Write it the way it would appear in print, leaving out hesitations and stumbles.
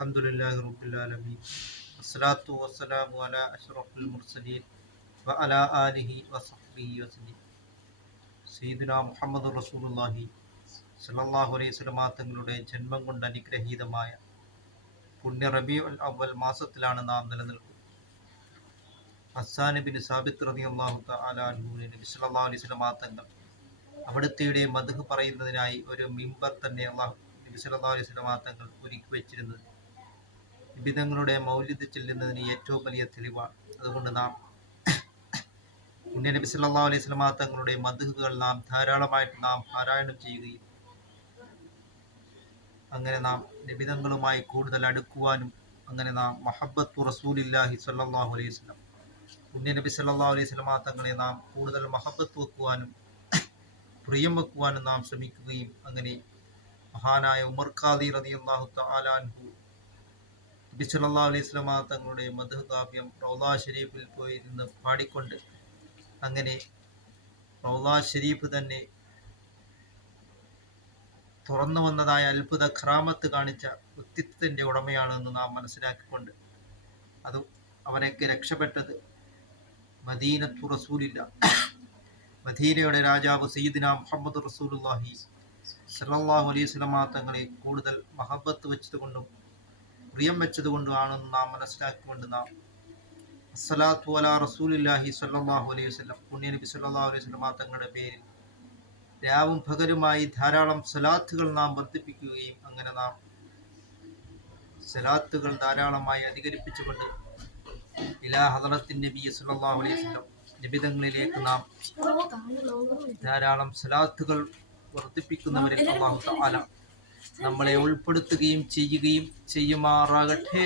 അൽഹംദുലില്ലാഹി റബ്ബിൽ ആലമീൻ വസ്സലാത്തു വസ്സലാമു അലാ അഷ്റഫിൽ മുർസലീൻ വഅലാ ആലിഹി വസഹ്ബിഹി വസല്ലം. സയ്യിദുനാ മുഹമ്മദ് റസൂലുള്ളാഹി സ്വല്ലല്ലാഹു അലൈഹി വസല്ലം തങ്ങളുടെ ജന്മം കൊണ്ട് അനുഗ്രഹീതമായ പുണ്യ റബീഉൽ അവ്വൽ മാസത്തിലാണ് നാം നിലനിൽക്കുന്നത്. ഹസ്സാൻ ബിൻ സാബിത്ത് റളിയല്ലാഹു തആല അൻഹു നബി സല്ലല്ലാഹു അലൈഹി വസല്ലം തങ്ങൾ അവിടുത്തെ മദ്ഹ് പറയുന്നതിനായി ഒരു മിമ്പർ തന്നെ നബി സല്ലല്ലാഹു അലൈഹി വസല്ലം തങ്ങൾ ഒരുക്കി വെച്ചിരുന്നത് നിബിതങ്ങളുടെ മൗലിദ് ചെല്ലുന്നതിന് ഏറ്റവും വലിയ തെളിവാണ്. അതുകൊണ്ട് നാം നബി സല്ലല്ലാഹു അലൈഹി വസല്ലം തങ്ങളുടെ മദ്ഹുകൾ നാം ധാരാളമായിട്ട് നാം പാരായണം ചെയ്യുകയും അങ്ങനെ നാം നിബിതങ്ങളുമായി കൂടുതൽ അടുക്കുവാനും അങ്ങനെ നാം മഹബ്ബത്തു റസൂലില്ലാഹി സ്വല്ലല്ലാഹു അലൈഹി വസല്ലം നബി സല്ലല്ലാഹു അലൈഹി വസല്ലം തങ്ങളെ നാം കൂടുതൽ മഹബ്ബത്ത് വെക്കുവാനും പ്രിയം വെക്കുവാനും നാം ശ്രമിക്കുകയും അങ്ങനെ മഹാനായ ഉമർ ഖാദി റളിയല്ലാഹു തആല അൻഹു നബി സല്ലല്ലാഹു അലൈഹി വസല്ലം തങ്ങളുടെ മദ്ഹ് കാവ്യം റൗള ഷരീഫിൽ പോയി നിന്ന് പാടിക്കൊണ്ട് അങ്ങനെ റൗള ഷരീഫ് തന്നെ തുറന്നു വന്നതായ അത്ഭുത ഖറാമത്ത് കാണിച്ച വ്യക്തിത്വത്തിന്റെ ഉടമയാണെന്ന് നാം മനസ്സിലാക്കിക്കൊണ്ട് അത് അവനൊക്കെ രക്ഷപ്പെട്ടത് മദീനത്തു റസൂലില്ല, മദീനയുടെ രാജാവ് സയ്യിദുനാ മുഹമ്മദ് റസൂലുള്ളാഹി സ്വല്ലല്ലാഹു അലൈഹി വസല്ലം തങ്ങളെ കൂടുതൽ മഹബത്ത് വെച്ചതുകൊണ്ടും പ്രിയം വെച്ചതുകൊണ്ടുമാണെന്ന് നാം മനസ്സിലാക്കിക്കൊണ്ട് നാം അസ്സലാത്തു അലാ റസൂലില്ലാഹി സ്വല്ലല്ലാഹു അലൈഹി വസല്ലം നബി സ്വല്ലല്ലാഹു അലൈഹി വസല്ലം തങ്ങളുടെ പേരിൽ രാവും പകലുമായി ധാരാളം സലാത്തുകൾ നാം വർദ്ധിപ്പിക്കുകയും അങ്ങനെ നാം സലാത്തുകൾ ധാരാളമായി അധികരിപ്പിച്ചുകൊണ്ട് ഇലാ ഹദറത്തിൻ നബി സല്ലല്ലാഹു അലൈഹി വസല്ലം നിബിതങ്ങളിലേക്ക് നാം ധാരാളം സലാത്തുകൾ വർദ്ധിപ്പിക്കുന്നവരിൽ അല്ലാഹു തആല നമ്മളെ ഉൾപ്പെടുത്തുകയും ചെയ്യുമാറാകട്ടെ.